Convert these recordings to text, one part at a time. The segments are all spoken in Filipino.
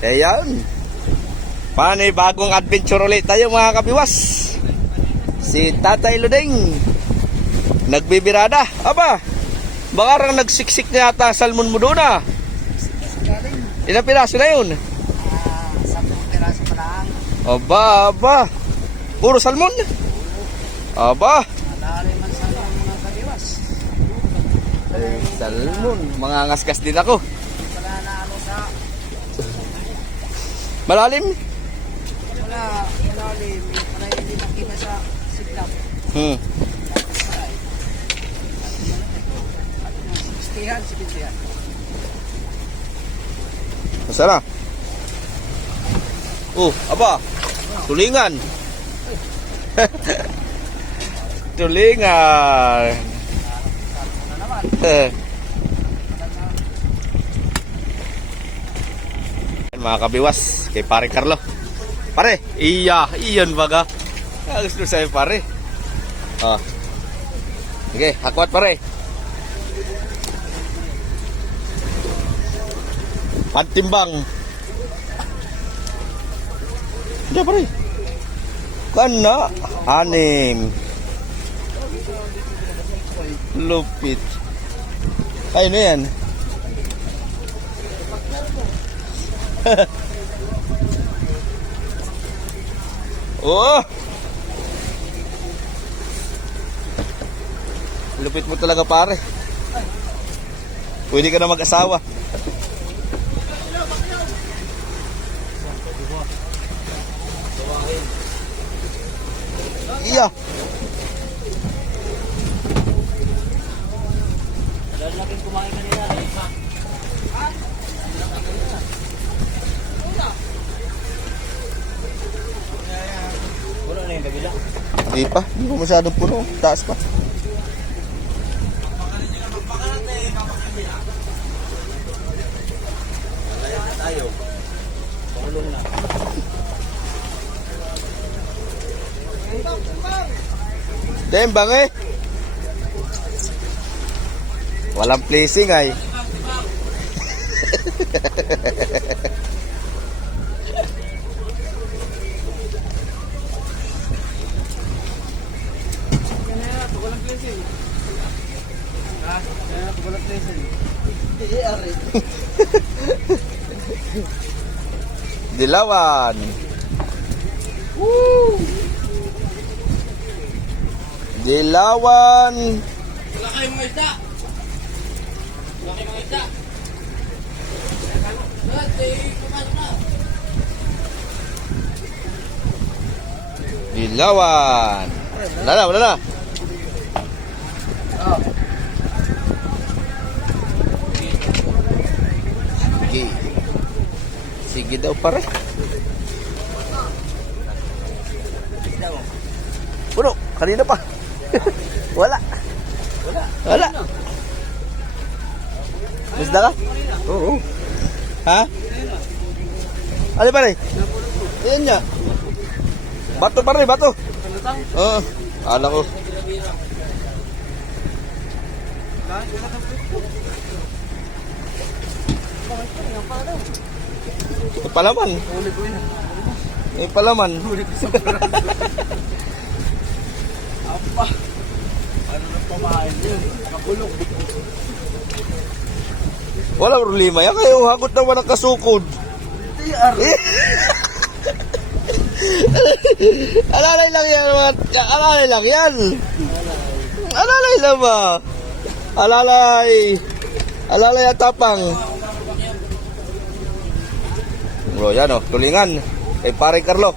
Ayan. Panay bagong adventure ulit tayo mga kabiwas. Si Tatay Ludeng nagbibirada. Aba, baka rang nagsiksik na yata salmon mo doon ah. Ilang piraso na yun? 10 piraso pa lang. Aba. Puro salmon? Aba. Malalim man sana ang mga kabiwas. Ay, salmon. Mga ngaskas din ako. Wala na ano sa... Malalim? Wala, malalim. Wala hindi nakita sa siklap. Sistihan. Masarap. Aba. Tulingan. Tulingan. Ano naman? Mga kabiwas, kay pare Carlo. Pare, iyon baga. Gusto sa'yo pare. Sige, hakwat pare. Pantimbang. Diyan pare. Kana, aning. Lupit. Ay, ano yan? Oh! Lupit mo talaga pare. Pwede ka na mag-asawa. Iya. Dahil natin kumain kanina. Puno na yung kabila. Hindi pa. Hindi pa masyadong puno. Taas pa. Tayo. Pakulong na. Dembang eh. Walang placing ay. Walang placing. Walang placing. Dilawan. Woo! Dilawan. Wala kayong mga isda. Wala kayong mga isda. Dilawan. Wala na. Sige daw pare. Puno, kanina pa. Wala. Isda ka? Oo. Ha? Ano pare? Ayan niya. Bato pare, bato. Oo. Ala ko. May palaman. May palaman. Apa? Ano na pamain yun? Nakabulok. Wala problema yan. Kayo hagot na walang kasukod. Alalay lang yan. Alalay lang yan. Alalay lang ba? Alalay at tapang. Bro, yan o. Tulingan. Kay pare Carlo.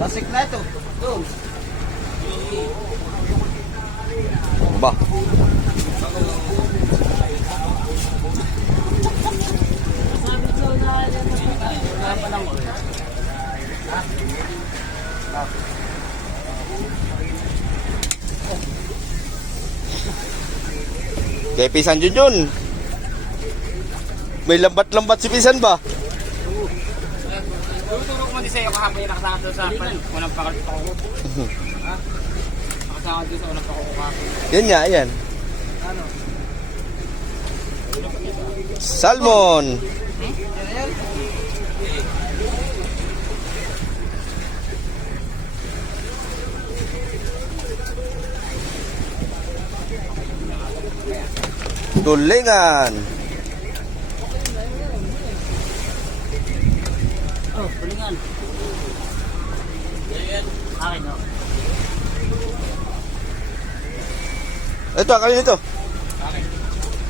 Tasik na ito. Doon. Ba? Kay Pisan Junjun. May lambat-lambat si Pisan ba? Turo ko man din sa'yo kahapon yung nakasama doon sa unang pakalito ko. Ha? Nakasama doon sa unang pakalito ko. Yan nga, yan. Ano? Salmon. Tulingan. Oh, tulingan. Akin, no? Ito, kanina ito. Akin.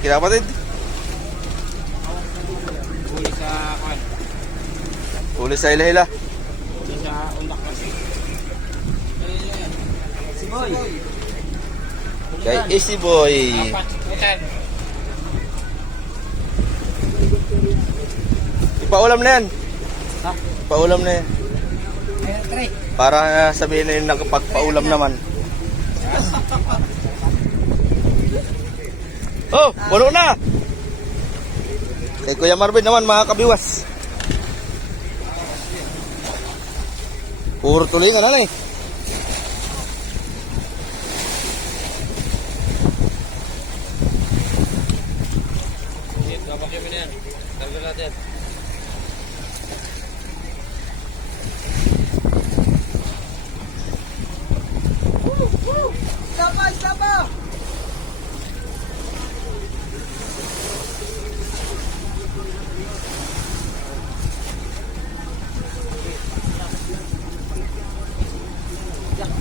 Kinapatid. Huli sa, kwan. Uli sa hila-hila. Huli sa undak kasi. Si Boy. Kay Easy Boy. Apat. Utan. Ipaulam na yan. Ha? Paulam na yan. Ayan, three. Para sabihin na yun nakapagpaulam naman. Oh, puno na! Kay Kuya Marvin naman, mga kabiwas. Puro tulingan na eh. Kapag kami na yan. Tanggal natin.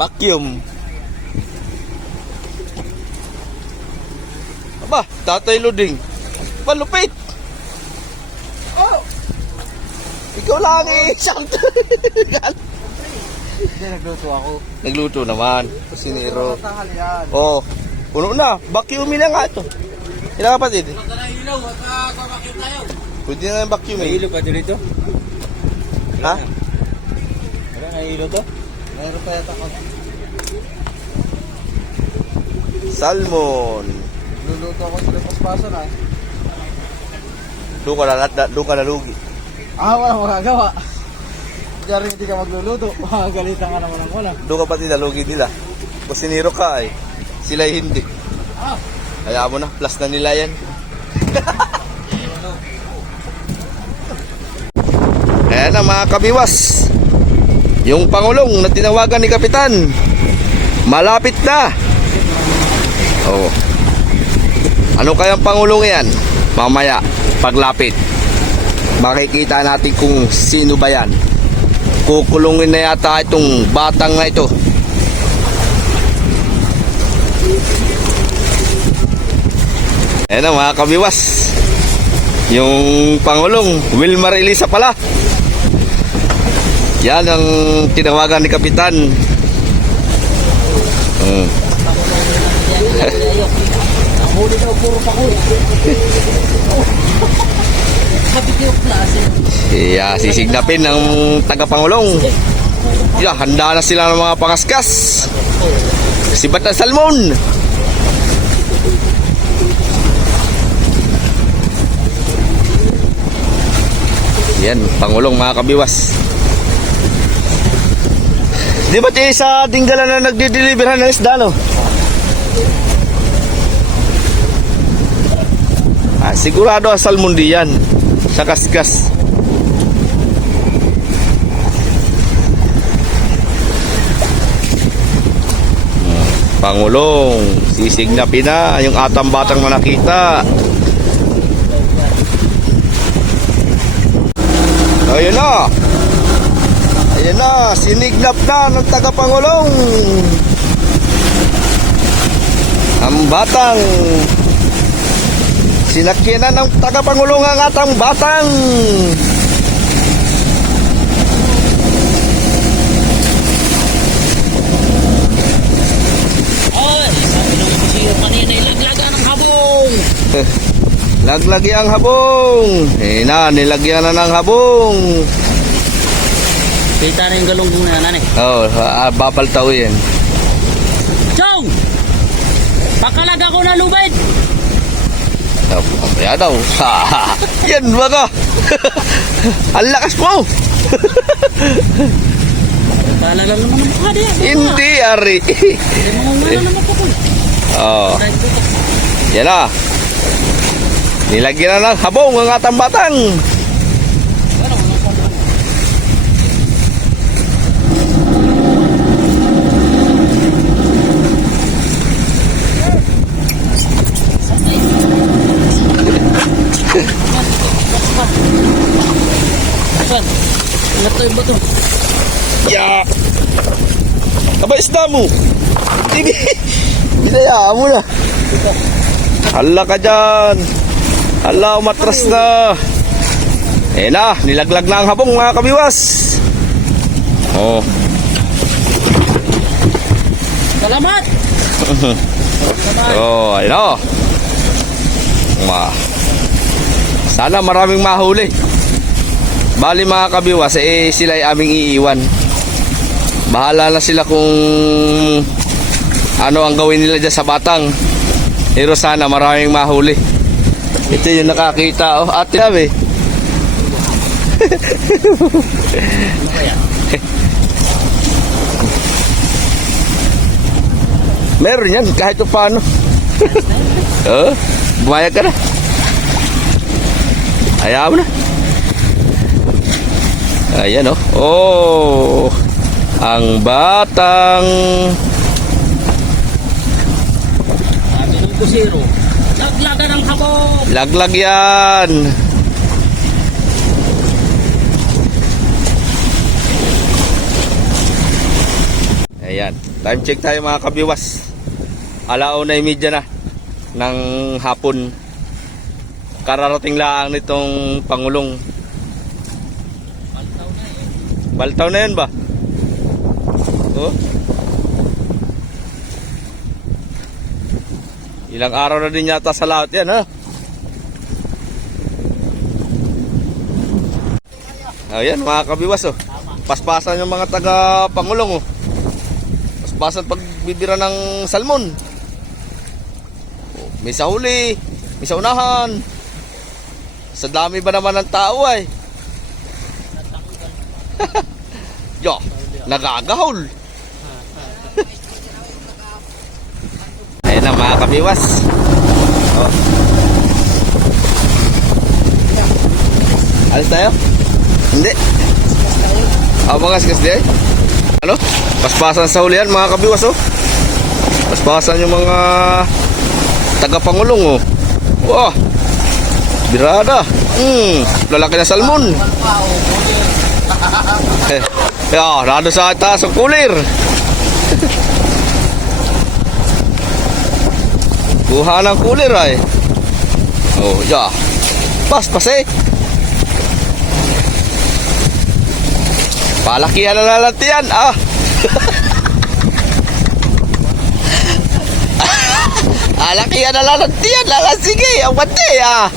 Vacuum. Aba, Tatay Luding. Palupit. Oh. Ikaw lang eh. Hindi, nagluto ako. Nagluto naman. Kusinero. Tanghal yan. Oh, puno na. Vacuumin na nga ito. Ilang kapatid? Huwag ka na ilaw at babakit tayo. Pwede na yung vacuum eh. pa dito? Ha? Wala na ilaw to? Mayroon pa yata ako. Salmon. Luluto ako sa lepaspaso na. Doon ka nalugi. Wala magagawa. Diyan rin hindi ka magluluto. Magagalitan ka naman ng wala. Doon ka pati nalugi nila. Kusinero ka eh. Sila hindi. Kaya mo na, plus na nila yan. Ayan na mga kabiwas. Yung pangulong na tinawagan ni Kapitan. Malapit na. Oh. Ano kayang pangulong yan? Mamaya, paglapit. Makikita natin kung sino ba yan. Kukulungin na yata itong batang na ito. Ayan na mga kabiwas. Yung pangulong, Wilmar Elisa pala. Yan ang tinawagan ni Kapitan. Ang huli daw, puro pakul. Sabi ko yung klase. Sisignapin ng tagapangulong. Handa na sila ng mga pangaskas. Sibat na salmon. Yan, pangulong mga kabiwas. Di ba sa Dinggala na nagdi-deliveran ng isda, no? Sigurado ang salmon diyan sa kaskas. Pangulong, sisignapin na yung atang batang manakita. Ayun na. Ayun na, sinignap na ng tagapangulong. Ang batang. Sinakyan na ng tagapangulong ang atang batang. Ay, sabi ng musiyo kanina, ilaglagan ng habong. Laglagi ang habong. Nilagyan na ng habong. Kita na yung galunggong na yan, Oh, babaltaw yan. Chong! Pakalag ako na lubid! Kaya daw. Yan baga. Ang lakas mo. Talagang naman ang mukha diyan. Hindi, Ari. Hindi mo nga naman po ko. Oh. Yan na. Nilagyan na ng habong ang atang batang. Natoy ba to? Ya! Aba, isda mo! Binayaan mo na. Hala ka dyan. Hala, umatras na. Eh na, nilaglag na ang habong mga kabiwas. Oh. Salamat! So, ayun o. Sana maraming mahuli. Bali mga kabiwas, eh sila ay aming iiwan. Bahala na sila kung ano ang gawin nila dyan sa batang. Pero sana maraming mahuli. Ito yung nakakita. Oh, ate sabi. Meron yan kahit paano. Oh, bumayag ka na. Ayaw na. Ayan oh. Oh. Ang batang Sabi ng kusiro. Laglagan ng habong! laglag yan. Ayan. Time check tayo mga kabiwas. 1:30 na ng hapon. Kararating lang nitong Pangulong. Baltaw na yun ba? Oh. Ilang araw na din yata sa lahat yan, ha? Ayan, mga kabiwas, oh. Paspasan yung mga taga-Pangulong, oh. Paspasan pagbibira ng salmon. Oh, may sa huli, may sa unahan. Sa dami ba naman ng tao, ay? Yo, nagagahol. Ayan na mga kabiwas. Oh. Alis tayo? Hindi. Abangas kasi di. Ano? Paspasan sa hulihan mga kabiwas, oh. Paspasan yung mga taga-Pangulong, oh. Wah. Birada. Lalaki na salmon. Ya, nado sa taas ang kulir. Kuha ng kulir ay. Oh, ya. Pas eh. Palakihan na lalatian, ah. Alakihan na lalatian, sige, ang bante, ah.